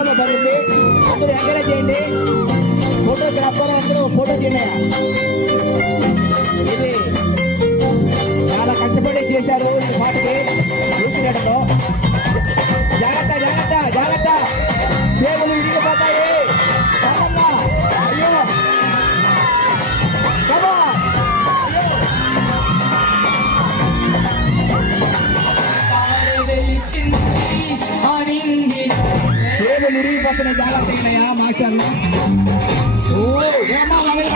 ఫోటోలో పడింది. అందరూ ఎంకరేజ్ చేయండి. ఫోటోగ్రాఫర్ అందరూ ఫోటో తీయండి. ఇది చాలా కష్టపడి చేశారు ఈ పాటకి చూసినట్టులో. జాగ్రత్త జాగ్రత్త జాగ్రత్త, సేవలు విరిగిపోతాయి. అయ్యో సేవలు విరిగిపోతున్నాయి. జాగ్రత్త అయినాయా మాస్టర్లు. ఓ ఏమా మొదలు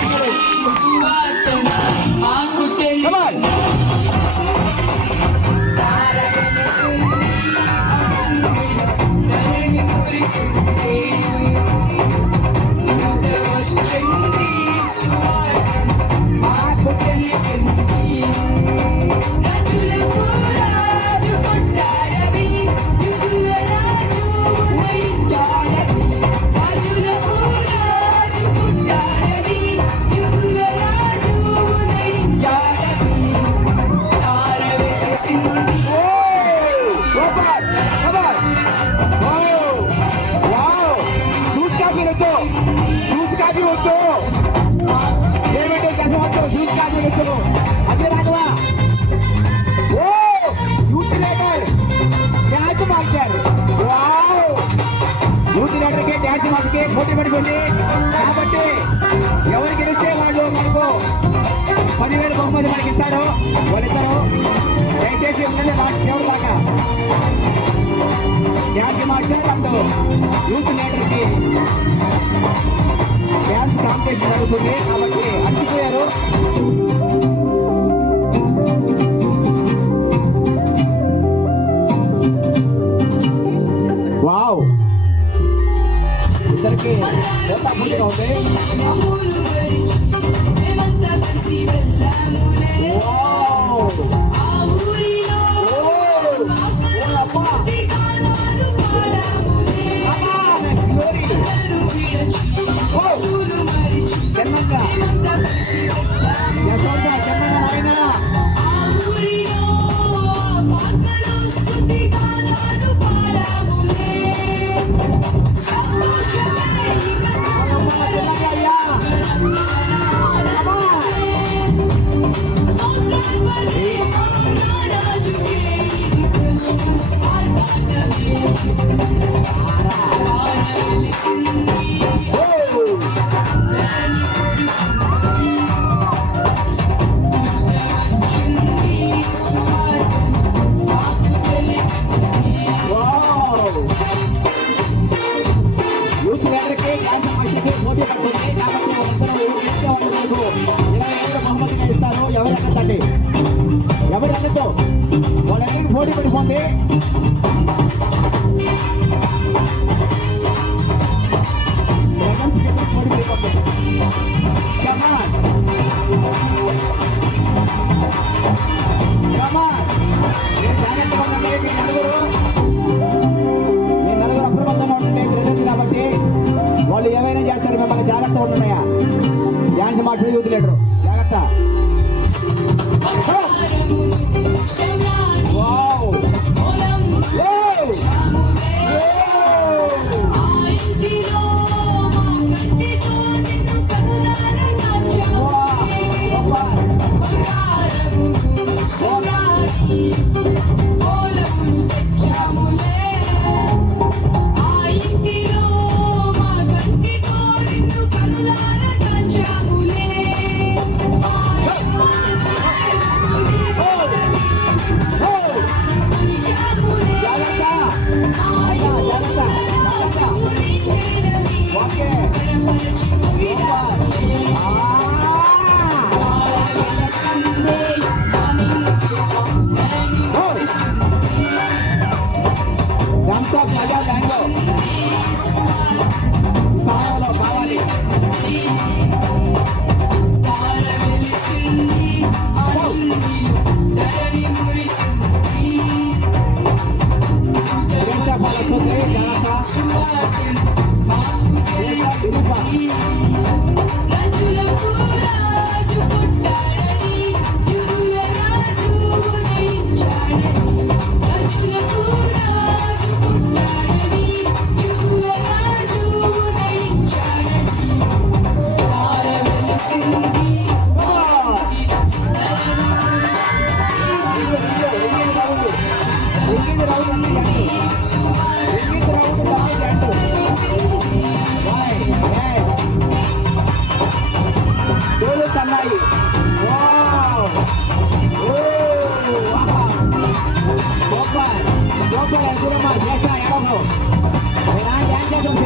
అదే రాఘవ. ఓ youth leader dance master. Youth లీడర్కి డ్యాన్స్ మాస్టర్కి పోటీ పడుతుంది. కాబట్టి ఎవరు గెలిస్తే వాళ్ళు మనకు 10,000 బహుమతి మనకి ఇస్తారు. వాళ్ళిద్దరు దయచేసి ఉండండి ఎవరు దాకా. డ్యాన్స్ మాస్టర్ అంటూ యూత్ లీడర్కి డ్యాన్స్ కాంపిటీషన్ జరుగుతుంది. కాబట్టి అడ్డుపోయారు. వావ్, ఇద్దరికి ముందుగా ఉంది. ఎవరు అన్నతో వాళ్ళందరికీ పోటీ పడిపోండి. మీ నలుగురు అప్రమత్తంగా ఉండండి ప్రజెంట్. కాబట్టి వాళ్ళు ఏమైనా చేస్తారు, మిమ్మల్ని జాగ్రత్త ఉంటున్నాయా. డ్యాన్స్ మాస్టర్ యూత్ లీడరు జాగ్రత్త. కావాలి రౌండ్ అన్ని జంటు ఎనిమిది రౌండ్ తప్పి జంటు డోలు సన్నాయి సూపర్ సూపర్ ఎదురమ్మా చేస్తా ఎడము డ్యాన్స్ చేద్దాం